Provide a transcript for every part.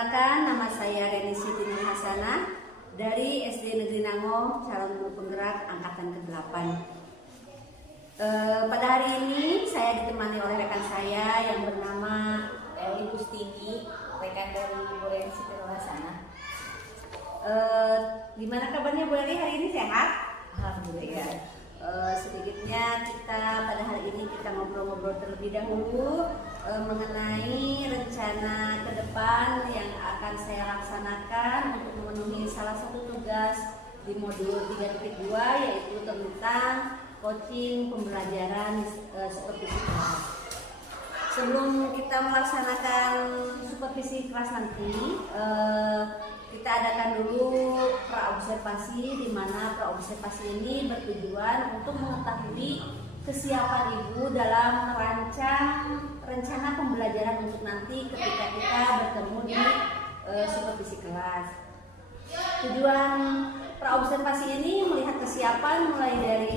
Perkenalkan, nama saya Reni Siti Nur Hasanah dari SD Negeri Nango, calon guru penggerak angkatan ke-8. Pada hari ini saya ditemani oleh rekan saya yang bernama Eli Bustini, rekan dari Bu Reni Siti Nur Hasanah. Gimana kabarnya Bu Eli hari ini, sehat? Alhamdulillah. Sedikitnya kita pada hari ini kita ngobrol-ngobrol terlebih dahulu mengenai rencana ke depan yang akan saya laksanakan untuk memenuhi salah satu tugas di modul 3.2, yaitu tentang coaching pembelajaran supervisi kelas. Sebelum kita melaksanakan supervisi kelas nanti, kita adakan dulu praobservasi, di mana praobservasi ini bertujuan untuk mengetahui kesiapan ibu dalam merancang rencana pembelajaran untuk nanti ketika kita bertemu di supervisi kelas. Tujuan praobservasi ini melihat kesiapan mulai dari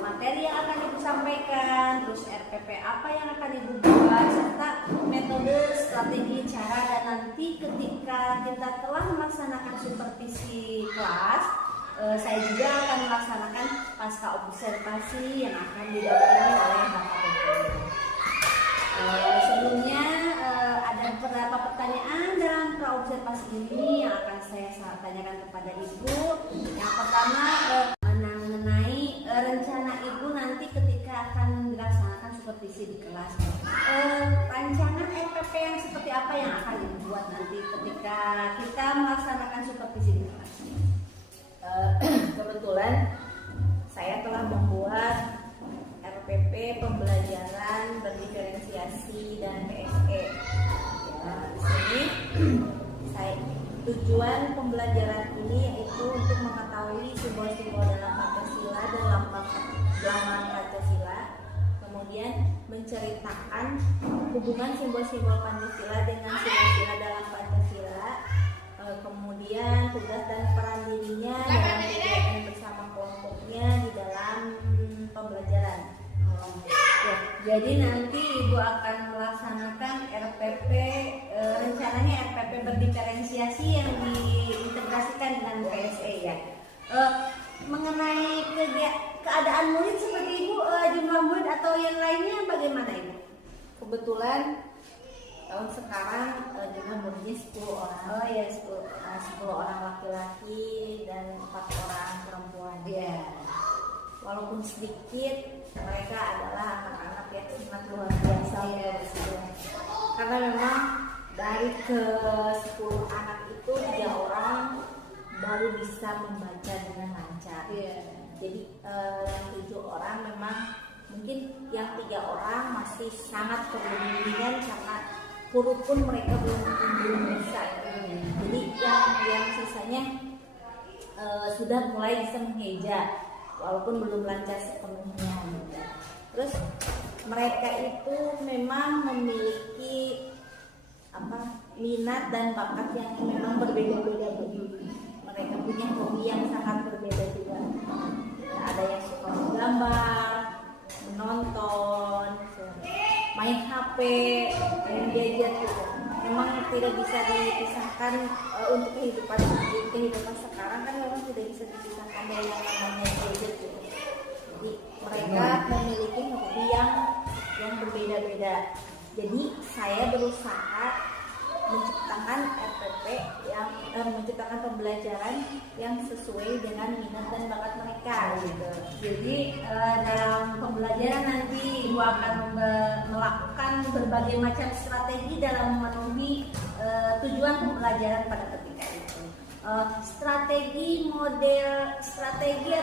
materi yang akan ibu sampaikan, terus RPP apa yang akan ibu buat, serta metode, strategi, cara, dan nanti ketika kita telah melaksanakan supervisi kelas, saya juga akan melaksanakan pasca observasi yang akan didampingi oleh Bapak Ibu. Sebelumnya ada beberapa pertanyaan dalam praobservasi ini yang akan saya tanyakan kepada ibu. Yang pertama mengenai rencana ibu nanti ketika akan dilaksanakan supervisi di kelas. Rancangan RPP yang seperti apa yang akan ibu buat nanti ketika kita melaksanakan supervisi di kelas? Kebetulan saya telah membuat RPP pembelajaran berdiferensiasi dan PSE. Di sini tujuan pembelajaran ini yaitu untuk mengetahui simbol-simbol dalam Pancasila dan lambang Pancasila, kemudian menceritakan hubungan simbol-simbol Pancasila dengan sila-sila dalam Pancasila, kemudian tugas dan peran dirinya dalam kegiatan bersama kelompoknya di dalam pembelajaran. Jadi nanti ibu akan melaksanakan RPP, rencananya RPP berdiferensiasi yang diintegrasikan dengan PSE ya. Mengenai keadaan murid seperti ibu, jumlah murid atau yang lainnya bagaimana ibu? Kebetulan tahun sekarang jumlah muridnya 10 orang. Oh ya, 10 orang laki-laki dan 4 orang perempuan. Ya. Walaupun sedikit, mereka adalah anak-anak yang sangat luar biasa. Karena memang dari ke 10 anak itu 3 orang baru bisa membaca dengan lancar. Jadi yang 7 orang memang mungkin yang 3 orang masih sangat perlu bimbingan karena huruf pun mereka belum bisa. Jadi yang sisanya sudah mulai bisa mengeja walaupun belum lancar sepenuhnya. Terus mereka itu memang memiliki minat dan bakat yang memang berbeda-beda. Mereka punya hobi yang sangat berbeda juga. Ada yang suka menggambar, menonton, main HP, main gadget gitu. Memang tidak bisa dipisahkan untuk kehidupan sekarang kan memang tidak bisa dipisahkan dari yang namanya gadget gitu. Jadi mereka memiliki hobi yang berbeda-beda. Jadi saya berusaha menciptakan RPP yang menciptakan pembelajaran yang sesuai dengan minat dan bakat mereka gitu. Jadi dalam pembelajaran nanti ibu akan melakukan berbagai macam strategi dalam memenuhi tujuan pembelajaran pada ketika itu. Strategi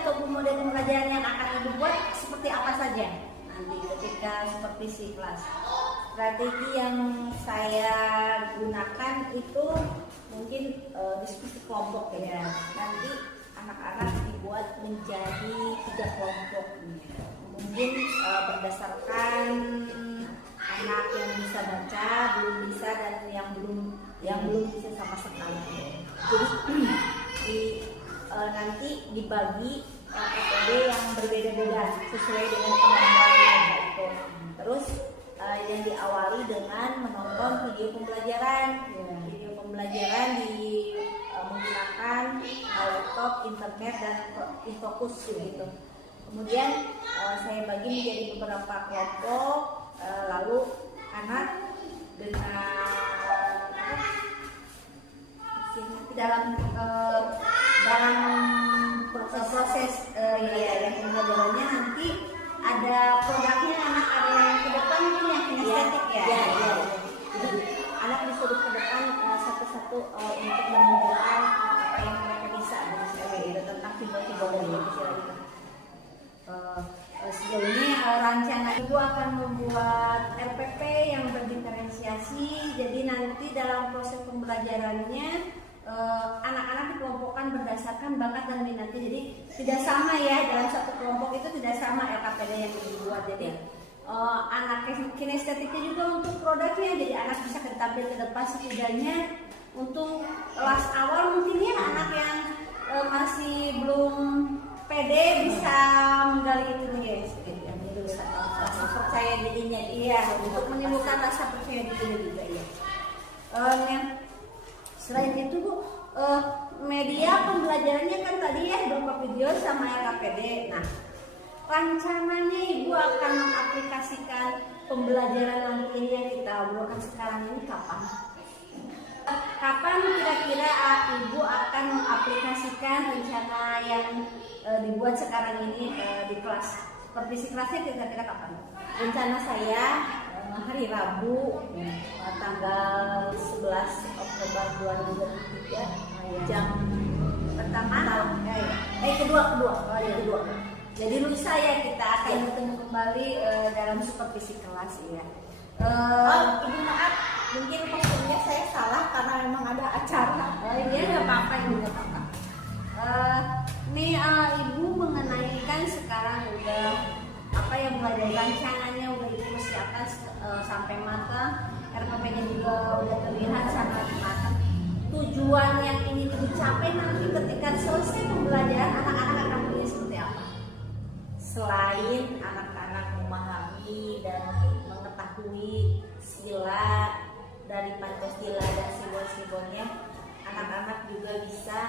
ataupun model pembelajaran yang akan ibu buat seperti apa saja nanti ketika supervisi kelas? Strategi yang saya gunakan itu mungkin diskusi kelompok ya. Nanti anak-anak dibuat menjadi 3 kelompok. Mungkin berdasarkan anak yang bisa baca, belum bisa, dan yang belum bisa sama sekali. Jadi nanti dibagi metode yang berbeda-beda sesuai dengan kemampuan mereka itu. Terus yang diawali dengan menonton video pembelajaran. Video pembelajaran menggunakan laptop, internet dan infocus gitu. Kemudian saya bagi menjadi beberapa kelompok, lalu anak dengan dalam proses yang pembelajarannya nanti ada produknya, anak ada yang ke depan mungkin yang kinestetik ya. Jadi anak disuruh ke depan satu-satu untuk menunjukkan apa yang mereka bisa gitu, tentang simbol-simbol dari Pancasila itu. Sejauh ini rancangan Ibu akan membuat RPP yang berdiferensiasi, jadi nanti dalam proses pembelajarannya anak-anak dikelompokkan berdasarkan bakat dan minatnya, jadi tidak sama ya, dalam satu kelompok itu tidak sama LKPD yang dibuat. Jadi anak kinestetiknya juga untuk produknya, jadi anak bisa tampil ke depan setidaknya untuk kelas awal mungkin ya, anak yang masih belum pede bisa menggali itu guys, rasa percaya dirinya, iya, untuk menimbulkan rasa percaya diri juga ya. Selain itu Bu, media pembelajarannya kan tadi ya berupa video sama LKPD. Nah, rencananya Ibu akan mengaplikasikan pembelajaran nanti ini yang kita obrolkan sekarang ini kapan? Kapan kira-kira Ibu akan mengaplikasikan rencana yang dibuat sekarang ini di kelas? Seperti kelasnya kira-kira kapan? Rencana saya hari Rabu tanggal 11 Oktober 2023 jam pertama kedua. Jadi lusa ya kita akan bertemu kembali dalam supervisi kelas ya. Ibu maaf, mungkin posturnya saya salah karena memang ada acara. Iya nggak apa-apa, Ibu nggak apa-apa. Nih Ibu mengenai kan sekarang udah apa yang mulai rancangannya udah Ibu persiapkan sampai matang, RPP-nya juga udah terlihat sangat matang. Tujuan yang ingin Ibu capai nanti ketika selesai pembelajaran, anak-anak akan punya seperti apa? Selain anak-anak memahami dan mengetahui sila dari Pancasila dan simbol-simbolnya, anak-anak juga bisa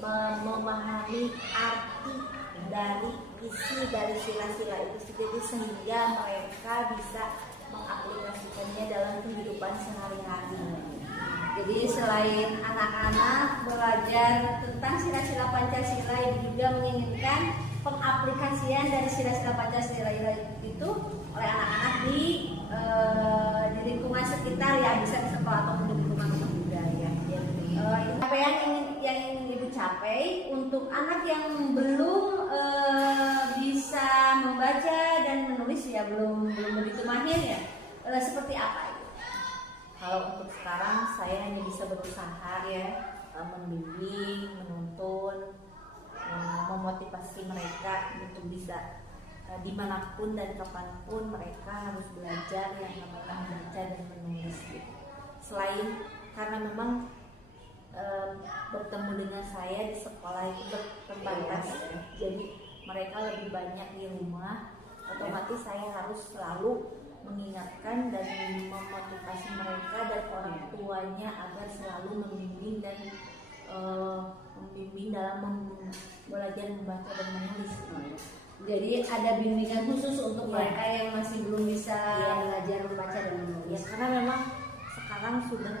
memahami arti dari isi dari sila-sila itu sendiri, sehingga mereka bisa mengaplikasikannya dalam kehidupan sehari-hari. Jadi selain anak-anak belajar tentang sila-sila Pancasila, Ibu juga menginginkan pengaplikasian dari sila-sila Pancasila itu oleh anak-anak di lingkungan sekitar ya, bisa di sekolah ataupun di lingkungan budaya. Apa yang ingin Ibu capai untuk anak yang belum bisa membaca dan menulis ya, belum begitu mahir ya, seperti apa itu? Kalau untuk sekarang saya hanya bisa berusaha ya, membimbing, menuntun, memotivasi mereka untuk bisa dimanapun dan kapanpun mereka harus belajar yang namanya membaca dan menulis gitu. Selain karena memang bertemu dengan saya di sekolah itu terbatas, jadi mereka lebih banyak di rumah, otomatis saya harus selalu mengingatkan dan memotivasi mereka dan orang tuanya agar selalu membimbing dan membimbing dalam belajar membaca dan menulis. Jadi ada bimbingan khusus untuk mereka yang masih belum bisa belajar membaca dan menulis. Ya, karena memang sekarang sudah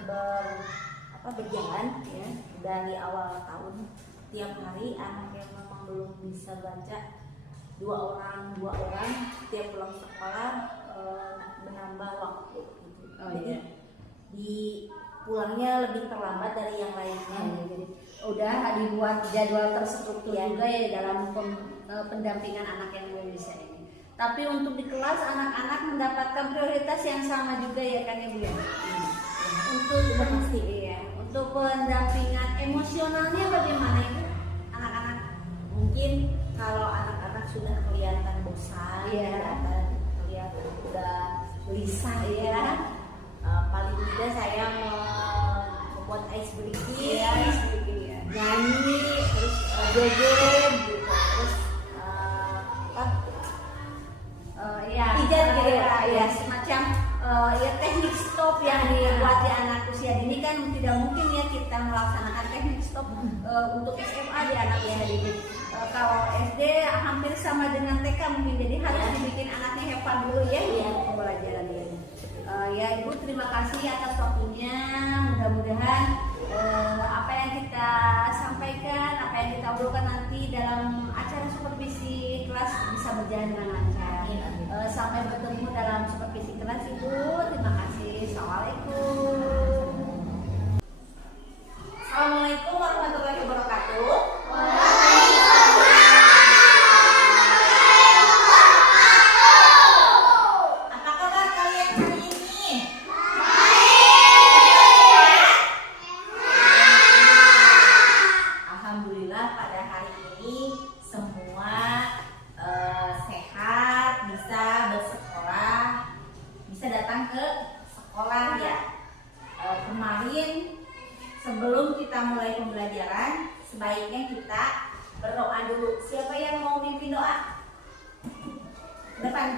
berjalan ya, dari awal tahun tiap hari anak yang memang belum bisa baca dua orang tiap pulang sekolah menambah waktu gitu. Jadi di pulangnya lebih terlambat dari yang lainnya. Jadi udah dibuat jadwal terstruktur juga ya dalam pendampingan anak yang belum bisa ini. Tapi untuk di kelas anak-anak mendapatkan prioritas yang sama juga ya kan Ibu ya. Untuk pasti ya. Untuk pendampingan emosionalnya bagaimana Ibu? Anak-anak mungkin kalau anak-anak sudah kelihatan bosan, kelihatan udah gelisah ya, paling tidak saya membuat ice breaking, nyanyi, terus joget gitu, terus pijat gitu ya, semacam teknik stop yang dibuat di anak usia dini kan tidak mungkin ya kita melaksanakan teknik stop untuk SMA di anak usia dini. Kalau SD hampir sama dengan TK mungkin, jadi harus dibikin anaknya hebat dulu ya untuk pembelajaran ini. Ya Ibu, terima kasih atas waktunya. Mudah-mudahan apa yang kita sampaikan, apa yang kita obrolkan nanti dalam acara supervisi kelas bisa berjalan dengan lancar. Sampai bertemu dalam supervisi kelas Ibu. Terima kasih. Assalamualaikum. Assalamualaikum warahmatullahi wabarakatuh. Apa kabar kalian hari ini? Alhamdulillah pada hari ini semua sehat, bisa bersekolah, bisa datang ke sekolah ya. Kemarin sebelum kita mulai pembelajaran, sebaiknya kita berdoa dulu. Siapa yang mau mimpin doa? Depan.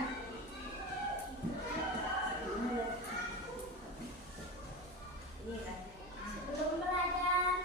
Ini kan. Sebelum belajar,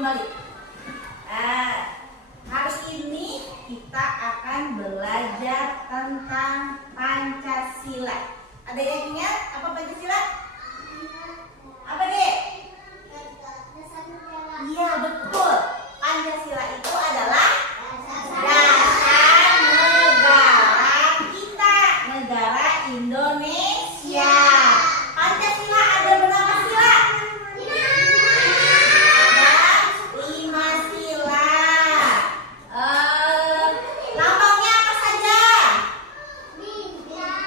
mari kita belajar tentang Pancasila. Ada yang ingat apa Pancasila? Apa deh? Iya betul. Pancasila itu adalah dasar negara kita, negara Indonesia. Pancasila ada berapa sila? Ada 5 sila. Lambangnya apa saja? Bintang.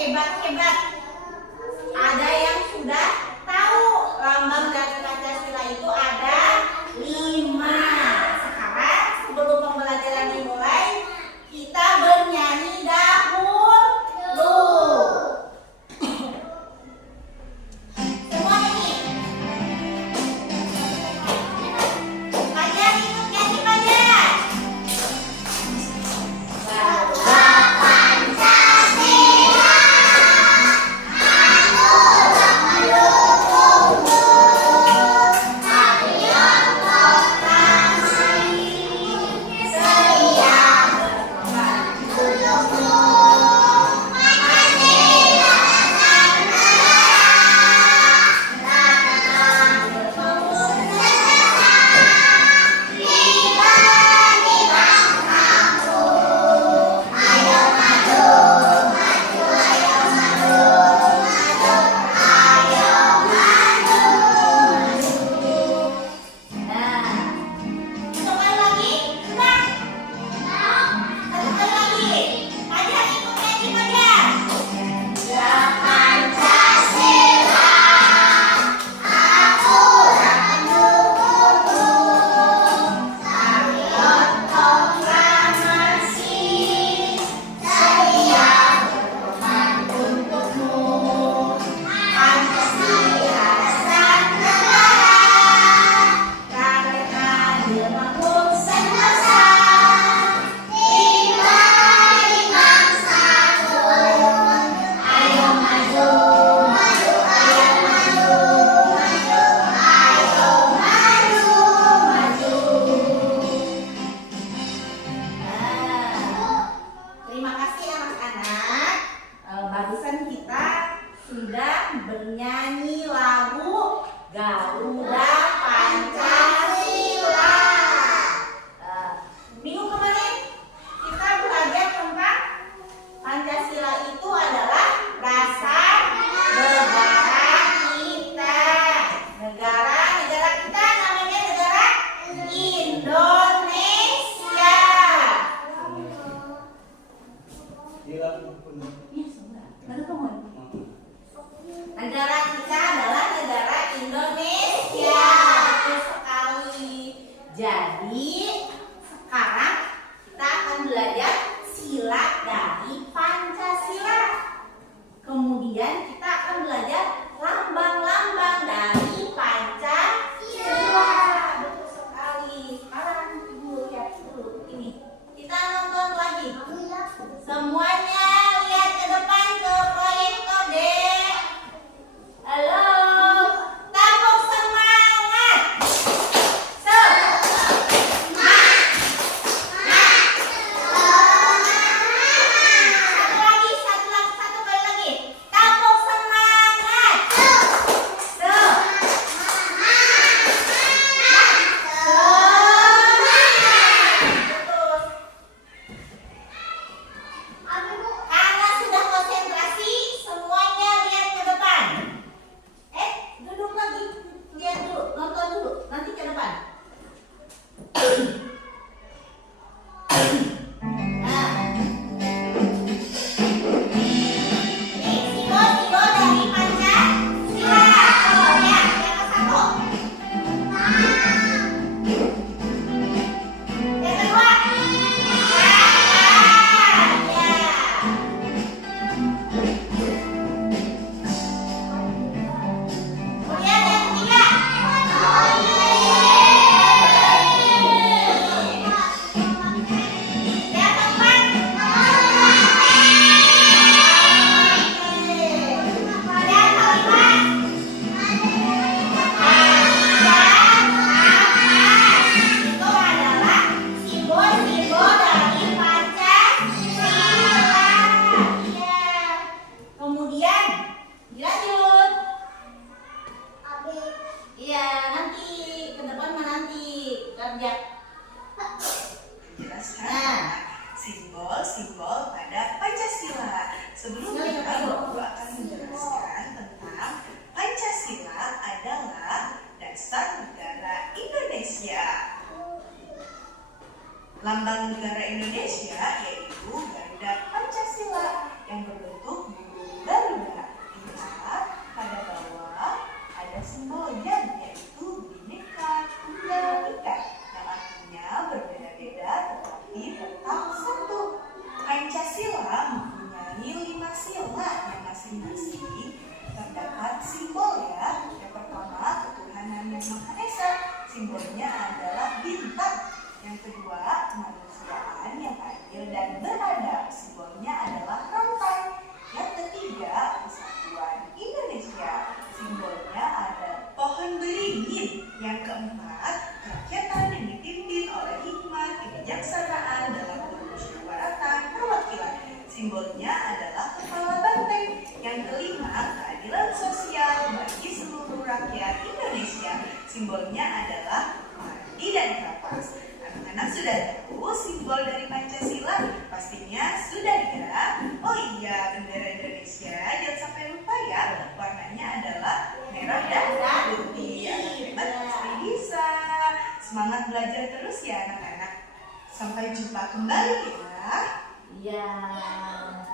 Hebat-hebat. Ada yang sudah tahu lambang dari Pancasila itu ada 5. Sekarang sebelum pembelajaran dimulai, kita bernyanyi dahulu. Semua nyanyi. Fajar ikut nyanyi Fajar. Bahwa Pancasila bernyanyi lagu Garuda Pancasila. Minggu kemarin kita belajar tentang Pancasila itu adalah dasar negara kita. Negara kita namanya negara Indonesia. Negara kita adalah negara Indonesia. Betul sekali. Jadi sekarang kita akan belajar sila dari Pancasila. Kemudian kita akan belajar lambang-lambang dari Pancasila. Betul sekali. Sekarang ibu lihat dulu ini. Kita nonton lagi. Semuanya lihat ke depan ke proyektor deh. Halo. Tepuk semangat. Satu kali lagi. Tepuk semangat. Karena sudah konsentrasi, semuanya lihat ke depan. Duduk lagi, lihat dulu, nonton dulu, nanti ke depan. Nah, ini simbol dari Pancasila. Oh ya, yang satu. Yang kedua. Kemudian yang ketiga. Yang keempat. Yang kelima. Itu adalah simbol-simbol dari Pancasila. Iya. Kemudian dilanjut. Iya, nanti ke depan mah nanti kerja. Jelaskan simbol-simbol pada Pancasila. Sebelumnya Ibu akan menjelaskan tentang Pancasila adalah dasar negara Indonesia. Lambang negara Indonesia yaitu Garuda Pancasila yang berbentuk burung Garuda. Lihat pada bawah ada simbolnya yaitu Bhinneka Tunggal Ika yang artinya berbeda-beda tetapi tetap satu. Pancasila mempunyai 5 sila yang masing-masing terdapat simbol ya. Yang pertama ketuhanan yang Maha Esa, simbolnya adalah bintang. Yang kedua kemanusiaan yang adil dan beradab, simbolnya adalah rantai. Yang ketiga persatuan Indonesia, simbolnya ada pohon beringin. Yang keempat kerakyatan yang dipimpin oleh hikmah kebijaksanaan dalam permusyawaratan perwakilan, simbolnya adalah kepala banteng. Yang kelima keadilan sosial bagi seluruh rakyat Indonesia, simbolnya adalah mati dan kapas. Anak-anak sudah tahu simbol dari Pancasila? Pastinya sudah ya. Oh iya, bendera Indonesia jangan sampai lupa ya. Warnanya adalah merah dan putih. Anak hebat pasti bisa. Semangat belajar terus ya anak-anak. Sampai jumpa kembali ya. Iya.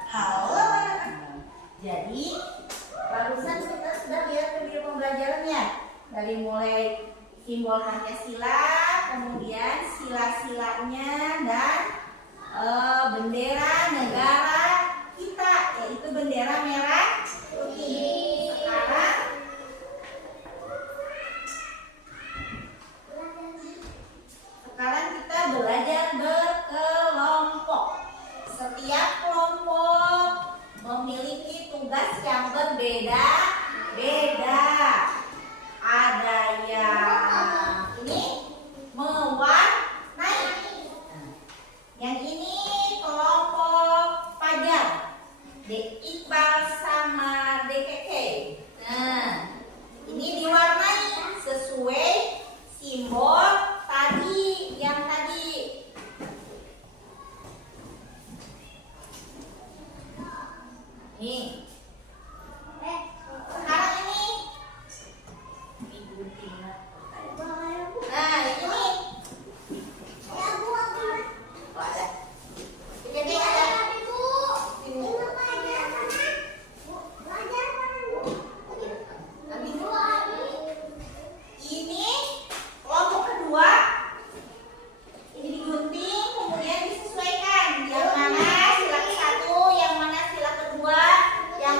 Halo anak-anak. Jadi barusan kita sudah lihat video pembelajarannya dari mulai simbol Pancasila, kemudian sila-silanya dan bendera negara kita yaitu bendera merah putih. Sekarang kita belajar berkelompok. Setiap kelompok memiliki tugas yang berbeda-beda. Ada yang ini mewarnai. Yang ini kelompok Fajar, Dek Iqbal sama Dek Keke. Nih. Sekarang ini digunting. Nah, ini nih. Oh, ada. Jadi ada ini kelompok kedua ini digunting kemudian disesuaikan yang mana sila ke-1, yang mana sila kedua, yang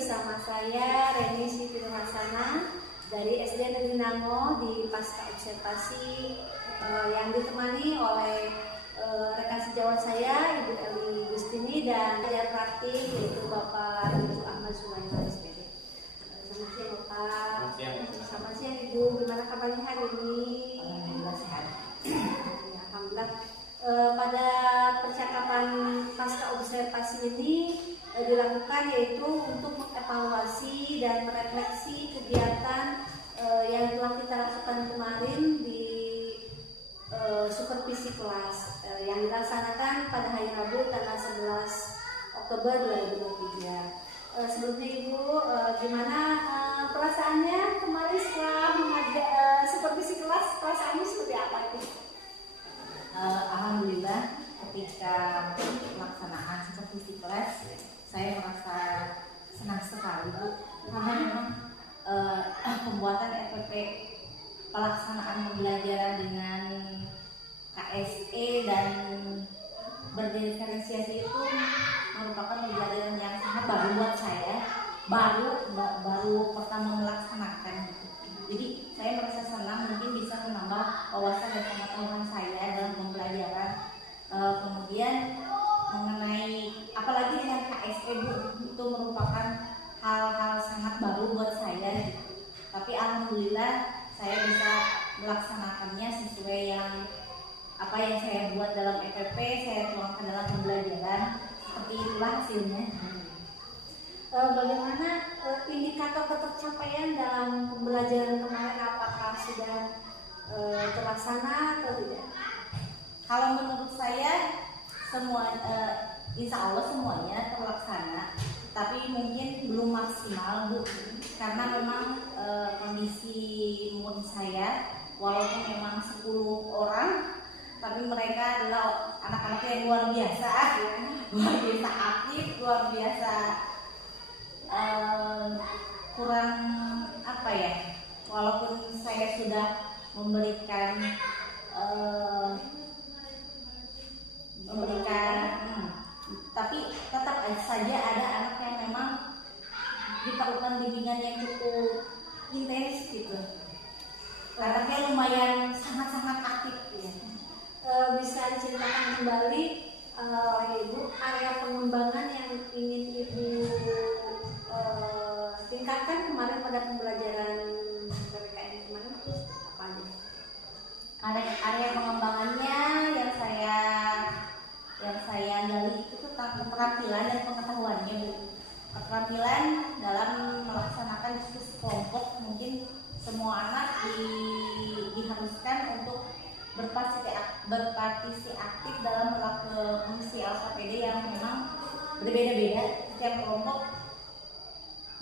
bersama saya Reni Siti Nurhasana dari SD Negeri Nango di Pasca Observasi yang ditemani oleh rekan sejawat saya Ibu Eli Gustini dan ajar praktik yaitu Bapak Ibu Ahmad Sulaiman SPD. Selamat siang Bapak. Selamat siang Ibu. Gimana kabarnya hari ini? Alhamdulillah sehat. Alhamdulillah. Pada percakapan pasca observasi ini dilakukan yaitu untuk mengevaluasi dan merefleksi kegiatan yang telah kita lakukan kemarin di supervisi kelas yang dilaksanakan pada hari Rabu tanggal 11 Oktober 2023. Sebelumnya Ibu, gimana perasaannya kemarin setelah mengajar supervisi kelas? Perasaannya seperti apa itu? Alhamdulillah ketika pelaksanaan supervisi kelas saya merasa senang sekali Bu, karena memang pembuatan FPP pelaksanaan pembelajaran dengan KSE dan berdiferensiasi itu merupakan pembelajaran yang sangat baru buat saya, baru pertama melaksanakan. Jadi saya merasa senang mungkin bisa menambah wawasan dan pengetahuan saya dalam pembelajaran. Kemudian mengenai apalagi dengan KSE Bu, itu merupakan hal-hal sangat baru buat saya. Tapi alhamdulillah saya bisa melaksanakannya sesuai yang apa yang saya buat dalam FPP, saya tuangkan dalam pembelajaran. Seperti itulah hasilnya. Bagaimana indikator ketercapaian dalam pembelajaran kemarin, apakah sudah terlaksana atau tidak? Kalau menurut saya semua insya Allah semuanya terlaksana, tapi mungkin belum maksimal Bu, karena memang kondisi mood saya walaupun memang 10 orang, tapi mereka adalah anak-anak yang luar biasa aktif, luar biasa kurang apa ya, walaupun saya sudah memberikan tapi tetap saja ada anak yang memang diperlukan bimbingan yang cukup intens gitu. Anaknya lumayan sangat-sangat aktif ya. Bisa diceritakan kembali oleh Ibu area pengembangan yang ingin Ibu tingkatkan kemarin pada pembelajaran PPKN kemarin itu apa aja? Area pengembangannya yang saya gali itu tentang keterampilan dan pengetahuannya Bu. Keterampilan dalam melaksanakan diskusi kelompok, mungkin semua anak diharuskan untuk berpartisipasi aktif dalam mengisi LKPD yang memang berbeda-beda. Setiap kelompok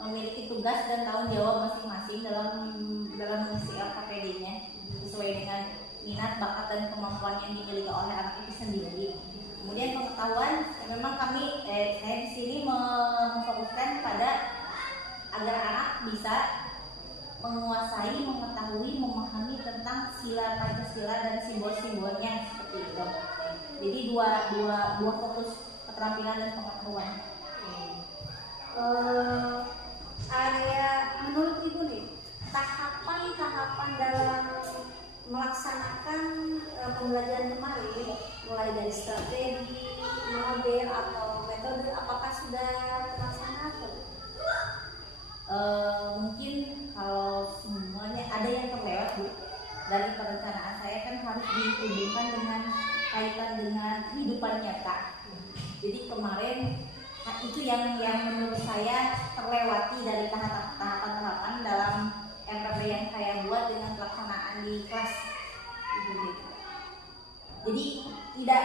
memiliki tugas dan tanggung jawab masing-masing dalam mengisi LKPD-nya sesuai dengan minat, bakat, dan kemampuan yang dimiliki oleh anak itu sendiri. Kemudian pengetahuan, memang saya di sini memfokuskan pada agar anak bisa menguasai, mengetahui, memahami tentang sila Pancasila dan simbol-simbolnya seperti itu. Jadi dua fokus keterampilan dan pengetahuan. Area menurut Ibu nih, tahapan dalam melaksanakan pembelajaran kemarin, mulai dari strategi, model atau metode, apakah sudah terlaksana atau? Mungkin kalau semuanya ada yang terlewat Bu. Dari perencanaan saya kan harus dihubungkan dengan kaitan dengan kehidupan nyata. Jadi kemarin itu yang menurut saya terlewati dari tahapan-tahapan dalam MPP yang saya buat dengan pelaksanaan di kelas. Jadi tidak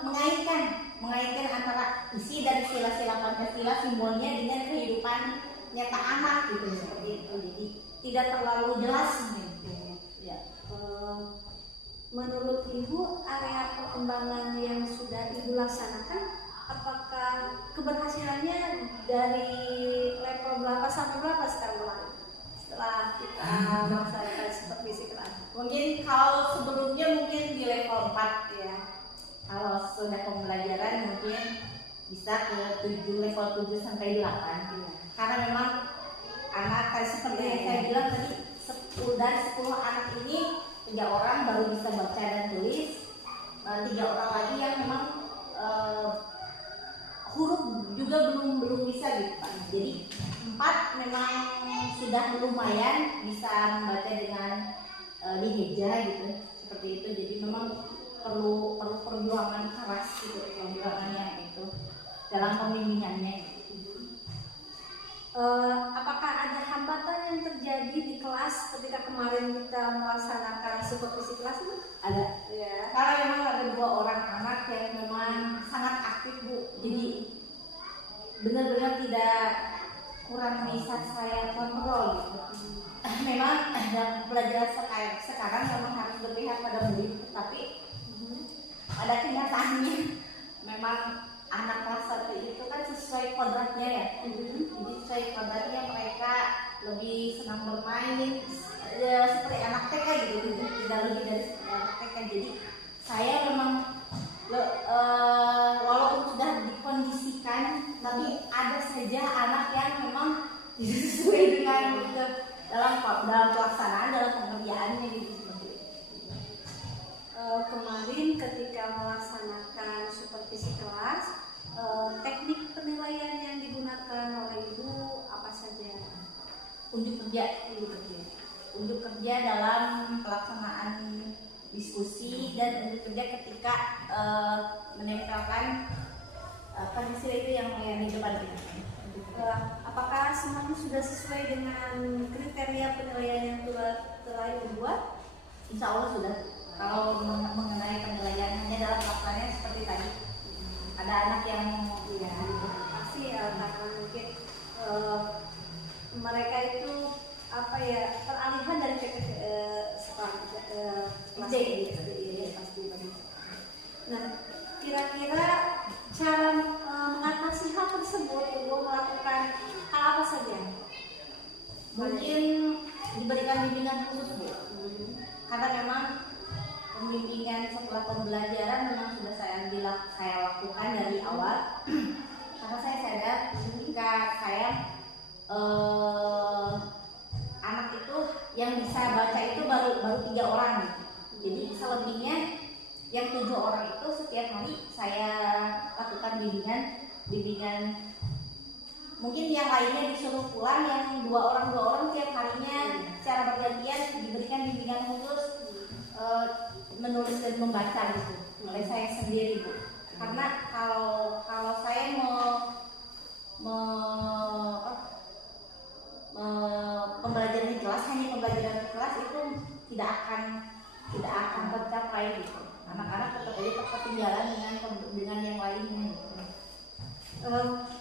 mengaitkan antara isi dari sila-sila Pancasila simbolnya dengan kehidupan nyata anak gitu, seperti itu. Jadi tidak terlalu jelas gitu. Ya. Menurut Ibu, area perkembangan yang sudah Ibu laksanakan, apakah keberhasilannya dari level berapa sampai berapa sekarang setelah kita melaksanakan supervisi kelas? Mungkin kalau sebelumnya mungkin di level 4 ya. Kalau sudah pembelajaran mungkin bisa ke level 7 sampai 8. Karena memang anak tadi seperti yang saya bilang tadi, 10 dari 10 anak ini 3 orang baru bisa baca dan tulis, 3 orang lagi yang memang huruf juga belum bisa gitu Pak. Jadi 4 memang sudah lumayan bisa membaca dengan diheja gitu, seperti itu. Jadi memang perlu perjuangan keras gitu, perjuangan yang itu dalam pembimbingannya. Apakah ada hambatan yang terjadi di kelas ketika kemarin kita melaksanakan supervisi kelas itu? Ada. Ya. Karena memang ada 2 orang anak yang memang sangat aktif Bu, jadi benar-benar tidak kurang bisa saya kontrol gitu. Memang dalam pelajaran sekarang memang harus berpihak pada murid, tapi pada kenyataannya memang anak kelas 1 itu kan sesuai kodratnya ya. Jadi sesuai kodratnya mereka lebih senang bermain ya, seperti anak TK gitu, tidak lebih dari anak TK. Jadi saya memang walaupun sudah dikondisikan, tapi ada saja anak yang memang tidak sesuai dengan gitu, dalam pelaksanaan, dalam pengerjaannya gitu. Kemarin ketika melaksanakan supervisi kelas, teknik penilaian yang digunakan oleh Ibu apa saja? Unjuk kerja dalam pelaksanaan diskusi, dan unjuk kerja ketika menempelkan pancasila itu yang di depan kita. Apakah semuanya sudah sesuai dengan kriteria penilaian yang telah Ibu buat? Insya Allah sudah. Kalau mengenai penilaian hanya dalam pelaksanaannya seperti tadi, ada anak yang ya pasti karena mungkin mereka itu apa ya, peralihan dari kelas gitu, pasti. Nah, kira-kira cara mengatasi hal tersebut, Ibu melakukan hal apa saja? mungkin diberikan bimbingan khusus Bu, karena memang pembimbingan setelah pembelajaran memang sudah saya lakukan dari awal. Karena saya sadar ketika saya anak itu yang bisa baca itu baru 3 orang gitu. Jadi selebihnya yang 7 orang itu setiap hari saya lakukan bimbingan. Mungkin yang lainnya disuruh pulang, yang 2 orang tiap harinya secara bergantian diberikan bimbingan khusus menulis dan membaca gitu oleh saya sendiri Bu. Karena kalau saya pembelajaran di kelas, hanya pembelajaran di kelas itu tidak akan tercapai gitu. Anak-anak tetap ketinggalan dengan yang lainnya gitu.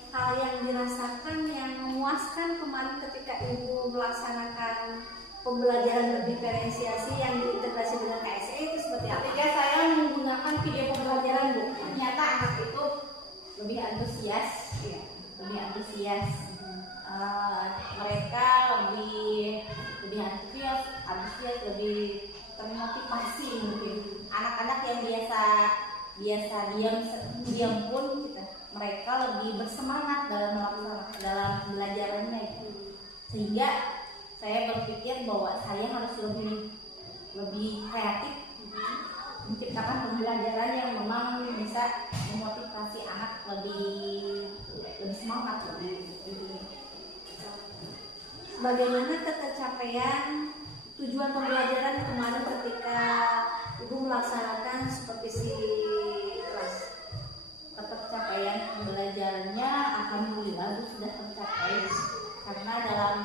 Hal yang dirasakan yang memuaskan kemarin ketika Ibu melaksanakan pembelajaran berdiferensiasi yang diintegrasi dengan KSE itu seperti apa? Ketika saya menggunakan video pembelajaran Bu, ternyata anak itu lebih antusias, ya. Mereka lebih antusias, lebih termotivasi mungkin. Anak-anak yang biasa diam pun gitu, mereka lebih bersemangat dalam belajarannya gitu. Sehingga saya berpikir bahwa saya harus lebih kreatif, menciptakan pembelajaran yang memang bisa memotivasi anak lebih semangat Bagaimana ketercapaian tujuan pembelajaran kemarin ketika Ibu melaksanakan supervisi kelas? Ketercapaian pembelajarannya alhamdulillah Bu, sudah tercapai, karena dalam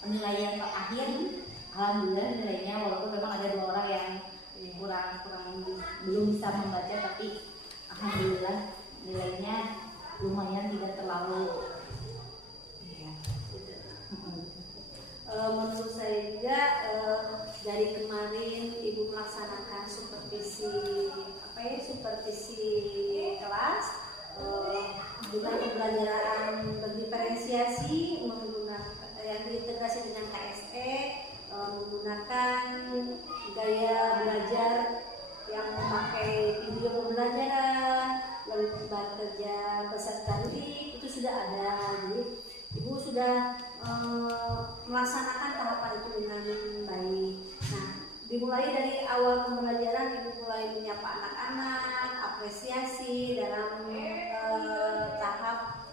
penilaian terakhir alhamdulillah nilainya, walaupun memang ada 2 orang yang kurang belum bisa membaca, tapi alhamdulillah nilainya lumayan, tidak terlalu menurut saya juga dari kemarin Ibu melaksanakan supervisi kelas dengan pembelajaran berdiferensiasi menggunakan yang diintegrasi dengan KSE, menggunakan gaya belajar yang memakai video pembelajaran, lalu bekerja sudah ada. Jadi Ibu sudah melaksanakan tahapan itu dengan baik. Nah, dimulai dari awal pembelajaran, Ibu mulai menyapa anak-anak, apresiasi dalam tahap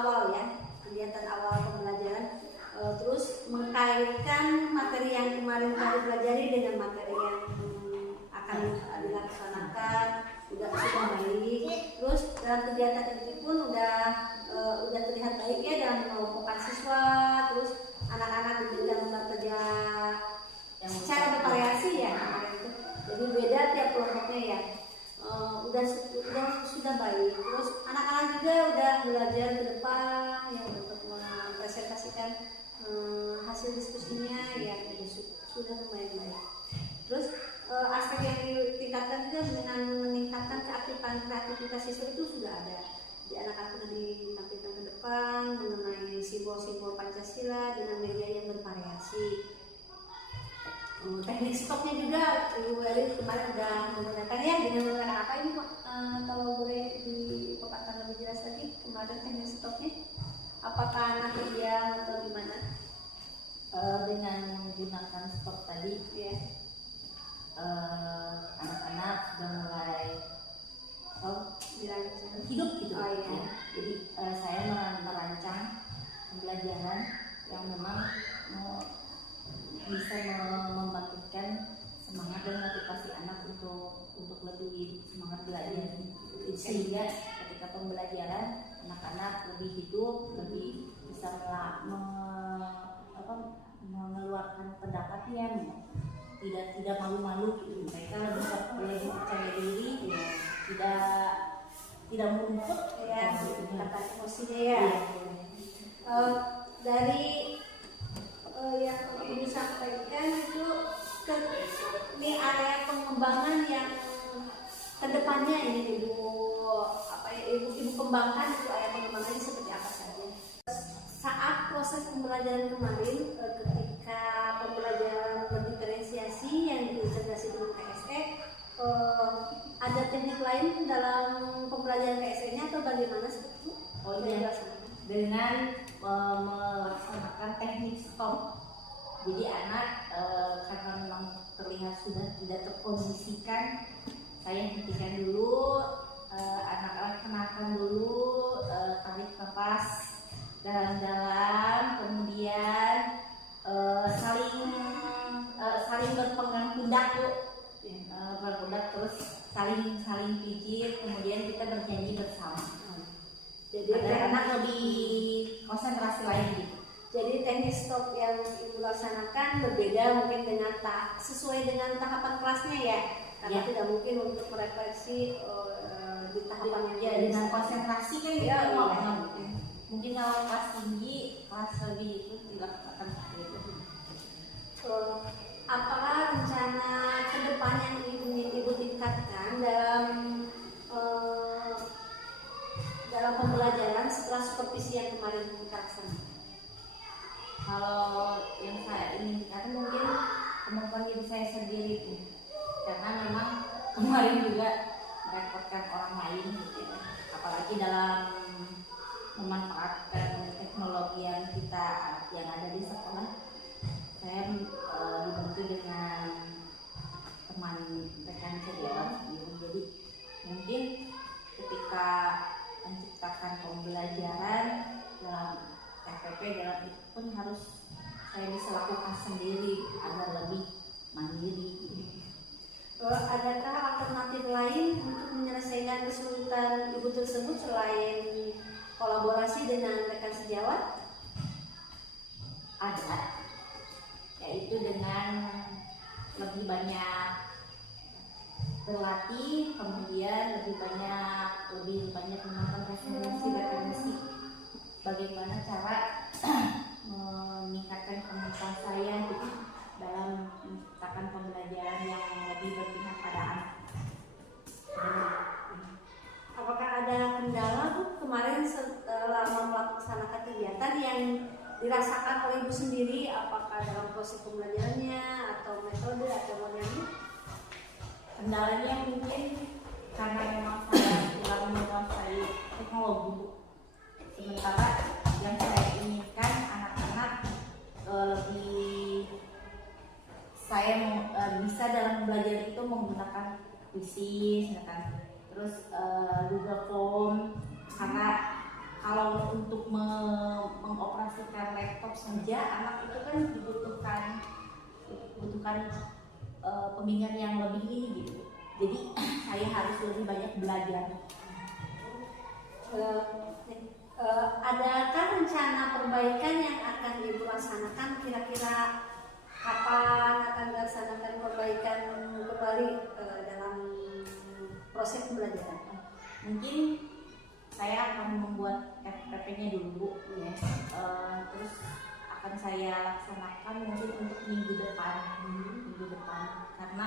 awal ya, kegiatan awal pembelajaran. Terus mengkaitkan materi yang kemarin kali pelajari dengan materi yang akan dilaksanakan sudah baik. Terus dalam kegiatan ini pun udah terlihat baik ya dalam mengelompokkan siswa. Terus anak-anak diberikan beban kerja yang secara bervariasi ya kemarin itu. Jadi beda tiap kelompoknya ya. Sudah baik. Terus anak-anak juga udah belajar ke depan yang untuk mempresentasikan hasil diskusinya ya sudah lumayan baik. Terus aspek yang ditingkatkan juga dengan meningkatkan kreativitas siswa itu sudah ada. Di anak-anak sudah ditampilkan ke depan mengenai simbol-simbol Pancasila dengan media yang bervariasi. Teknik stopnya juga Ibu Weli kemarin sudah menggunakan ya, dengan menggunakan apa ini kalau boleh dipaparkan lebih jelas lagi kemarin teknik stopnya? Apakah anak diam atau gimana? Dengan menggunakan stop tadi Ya. Anak-anak sudah mulai Dirancang. hidup gitu. Oh, iya. Ya. Jadi saya merancang pembelajaran yang memang bisa membangkitkan semangat dan motivasi anak untuk lebih semangat belajar. Sehingga ketika pembelajaran anak-anak lebih hidup, lebih bisa mengeluarkan pendapatnya, tidak malu-malu gitu. Mereka lebih percaya diri, ya, tidak menuntut Ya, kata emosinya ya. Iya. Dari yang Ibu sampaikan itu ini area pengembangan yang kedepannya ini Ibu kembangkan itu area pengembangannya seperti apa saja. Saat proses pembelajaran kemarin ketika pembelajaran berdiferensiasi yang diintegrasi dengan KSE, ada teknik lain dalam pembelajaran KSE-nya atau bagaimana seperti itu? Oh iya, dengan melaksanakan teknik stop. Jadi anak karena memang terlihat sudah tidak terkondisikan, saya hentikan dulu, anak-anak kenakan dulu, tarik nafas dalam-dalam, kemudian saling berpegang pundak berpundak, terus saling pijit, kemudian kita bernyanyi bersama. Jadi anak lebih konsentrasi lagi gitu. Jadi teknik stop yang Ibu laksanakan berbeda mungkin dengan sesuai dengan tahapan kelasnya ya, karena Ya. tidak mungkin untuk merefleksi di tahapan yang Ya dengan konsentrasi kan kita Ya, mau iya. mungkin kalau kelas tinggi, kelas lebih itu dilakukan seperti itu. Apakah rencana ke depan yang Ibu tingkatkan dalam pembelajaran setelah supervisi yang kemarin kita laksanakan? Kalau yang saya ingin karena mungkin kemampuan diri saya sendiri tuh, karena memang kemarin juga merepotkan orang lain gitu ya. Apalagi dalam memanfaatkan teknologi yang ada di sekolah, saya dibantu dengan teman rekan sejawat gitu. Jadi mungkin ketika menciptakan pembelajaran dalam TPP dalam itu pun harus saya bisa lakukan sendiri agar lebih mandiri. Adakah alternatif lain untuk menyelesaikan kesulitan Ibu tersebut selain kolaborasi dengan rekan sejawat? Ada, yaitu dengan lebih banyak berlatih, kemudian lebih banyak menonton referensi bagaimana cara meningkatkan kemampuan saya dalam menciptakan pembelajaran yang lebih berpihak pada anak. Apakah ada kendala Bu kemarin setelah melaksanakan kegiatan yang dirasakan oleh Ibu sendiri, apakah dalam proses pembelajarannya atau metode atau modelnya? Kendalanya mungkin karena memang saya kurang menguasai teknologi, anak itu kan dibutuhkan pembimbingan yang lebih ini gitu. Jadi saya harus lebih banyak belajar. Adakah rencana perbaikan yang akan Ibu laksanakan, kira-kira kapan akan dilaksanakan perbaikan kembali dalam proses pembelajaran? Mungkin saya akan membuat FPP-nya dulu ya. Terus akan saya laksanakan mungkin untuk minggu depan karena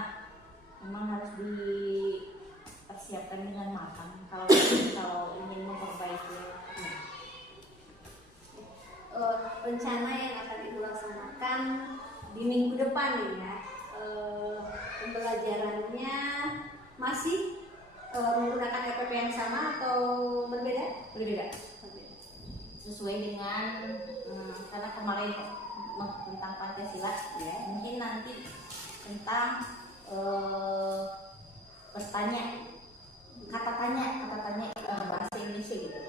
memang harus dipersiapkan dengan matang kalau ingin memperbaiki. Rencana yang akan Ibu laksanakan di minggu depan nih ya, pembelajarannya masih menggunakan FPP yang sama atau berbeda? Berbeda. Sesuai dengan karena kemarin tentang Pancasila ya, mungkin nanti tentang kata tanya bahasa Indonesia gitu.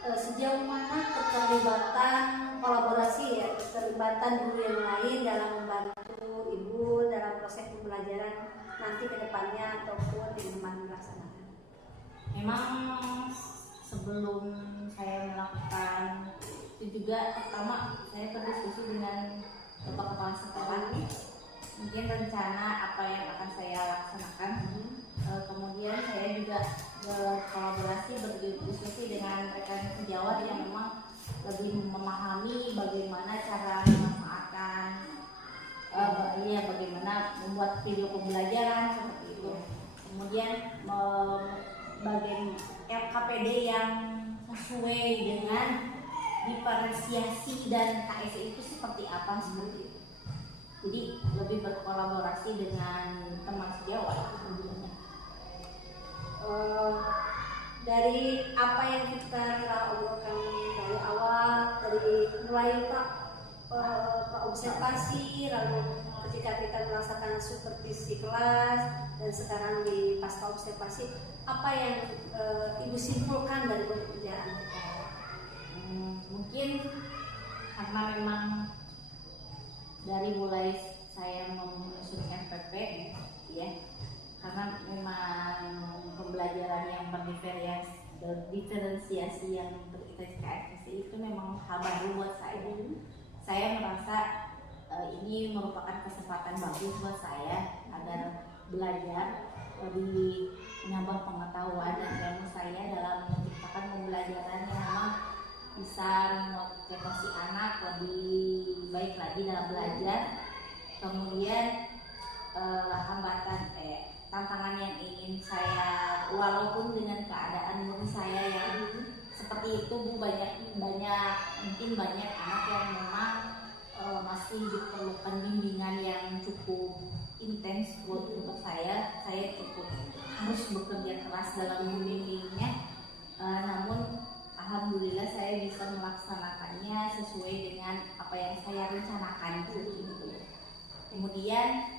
Sejauh mana keterlibatan kolaborasi ya, keterlibatan guru yang lain dalam membantu Ibu dalam proses pembelajaran nanti ke depannya ataupun di teman melaksanakan? Memang sebelum saya melakukan itu juga pertama saya berdiskusi dengan Bapak Kepala Sekolah, mungkin rencana apa yang akan saya laksanakan. Kemudian saya juga berkolaborasi berdiskusi dengan rekan sejawat yang memang lebih memahami bagaimana cara memanfaatkan bagaimana membuat video pembelajaran seperti itu. Kemudian bagian LKPD yang sesuai dengan diferensiasi dan KSI itu seperti apa seperti itu. Jadi lebih berkolaborasi dengan teman sejawat. Dari apa yang kita obrolkan dari awal, dari mulai observasi, lalu ketika kita merasakan supervisi kelas, dan sekarang di pasca observasi, apa yang Ibu simpulkan dari pekerjaan kita? Mungkin karena memang dari mulai saya menyusun FPP ya, karena memang pembelajaran yang berdiferensiasi yang berinteraksi itu memang hal baru buat saya. Saya merasa ini merupakan kesempatan bagus buat saya agar belajar lebih menambah pengetahuan dan ilmu saya dalam menciptakan pembelajaran yang memang bisa memotivasi anak lebih baik lagi dalam belajar. Kemudian tantangan yang ingin saya, walaupun dengan keadaan murid saya yang seperti itu Bu, mungkin banyak anak yang memang masih diperlukan bimbingan yang cukup intens untuk saya cukup harus bekerja keras dalam membimbingnya. Namun alhamdulillah saya bisa melaksanakannya sesuai dengan apa yang saya rencanakan gitu. Kemudian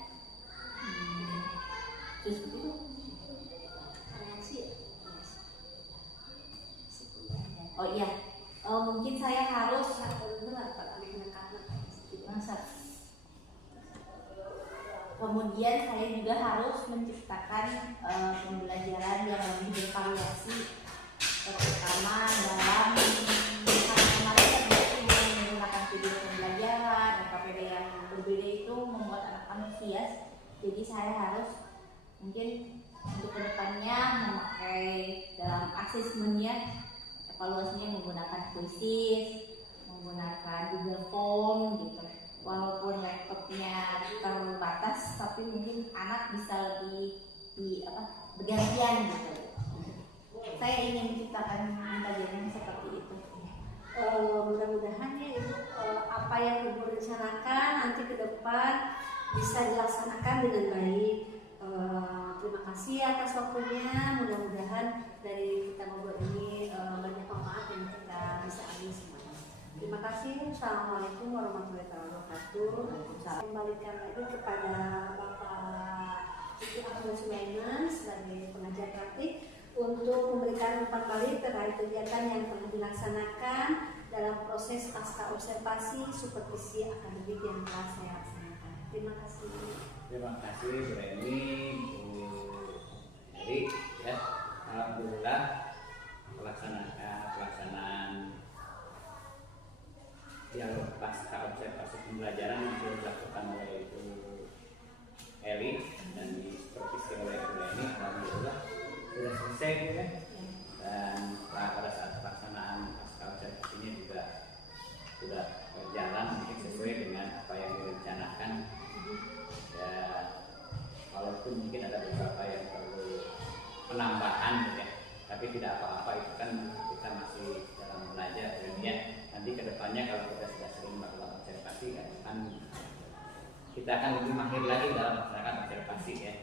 mungkin saya harus kemudian saya juga harus menciptakan pembelajaran yang lebih bervariasi, terutama dalam menggunakan video pembelajaran. KPD yang berbeda itu membuat anak antusias. Jadi saya harus mungkin untuk kedepannya memakai dalam asesmennya, evaluasinya menggunakan kuisis, menggunakan Google Form gitu. Walaupun laptopnya terbatas, tapi mungkin anak bisa lebih bergantian gitu. Saya ingin menciptakan pembelajaran seperti itu. Mudah-mudahan ya Ibu, apa yang Ibu rencanakan nanti ke depan bisa dilaksanakan dengan baik. Terima kasih atas waktunya. Mudah-mudahan dari kita ngobrol ini banyak manfaat yang kita bisa ambil semuanya. Terima kasih. Assalamualaikum warahmatullahi wabarakatuh. Saya kembalikan lagi kepada Bapak Siti Ahmad Sulaiman sebagai pengajar praktik untuk memberikan umpan balik terkait kegiatan yang telah dilaksanakan dalam proses pasca observasi supervisi akademik yang telah saya laksanakan. Terima kasih. Terima kasih Bu Reni, Bu Eri, ya. Alhamdulillah pelaksanaan dialog pasca observasi pembelajaran yang sudah dilakukan oleh Ibu Eli dan disupervisi oleh Bu Reni, alhamdulillah sudah selesai ya. Dan pada saat pelaksanaan pasca observasi ini juga sudah berjalan mungkin sesuai dengan apa yang direncanakan. Ya, walaupun mungkin ada beberapa yang perlu penambahan ya, tapi tidak apa-apa, itu kan kita masih dalam belajar ya. Nanti kedepannya kalau kita sudah sering melakukan observasi ya, kita akan lebih mahir lagi dalam melaksanakan observasi ya.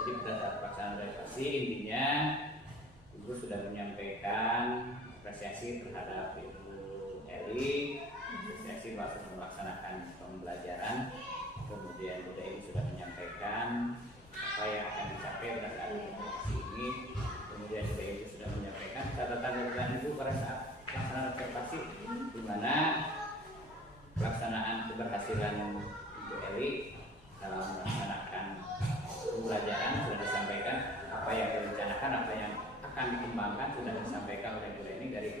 Jadi pada saat pelaksanaan observasi intinya Ibu sudah menyampaikan apresiasi terhadap Ibu Eli, apresiasi waktu melaksanakan pembelajaran. Kemudian Bu Eli sudah menyampaikan apa yang akan dicapai pada saat observasi ini. Kemudian Bu Eli sudah menyampaikan catatan Ibu pada saat pelaksanaan observasi, di mana pelaksanaan keberhasilan Ibu Eli dalam melaksanakan pembelajaran sudah disampaikan, apa yang direncanakan, apa yang akan dikembangkan sudah disampaikan oleh Bu Eli dari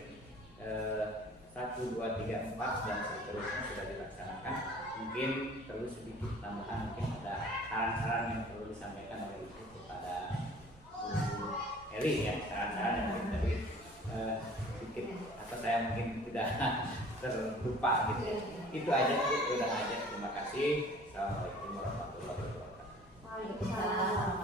1, 2, 3, 4 dan seterusnya sudah dilaksanakan. Mungkin perlu sedikit tambahan, mungkin ada saran-saran yang perlu disampaikan oleh Ibu kepada Bu Eli ya, saran-saran yang mungkin tadi sedikit atau saya mungkin tidak terlupa gitu ya. Itu aja Bu, udah aja. Terima kasih. Assalamualaikum warahmatullahi wabarakatuh. Waalaikumsalam.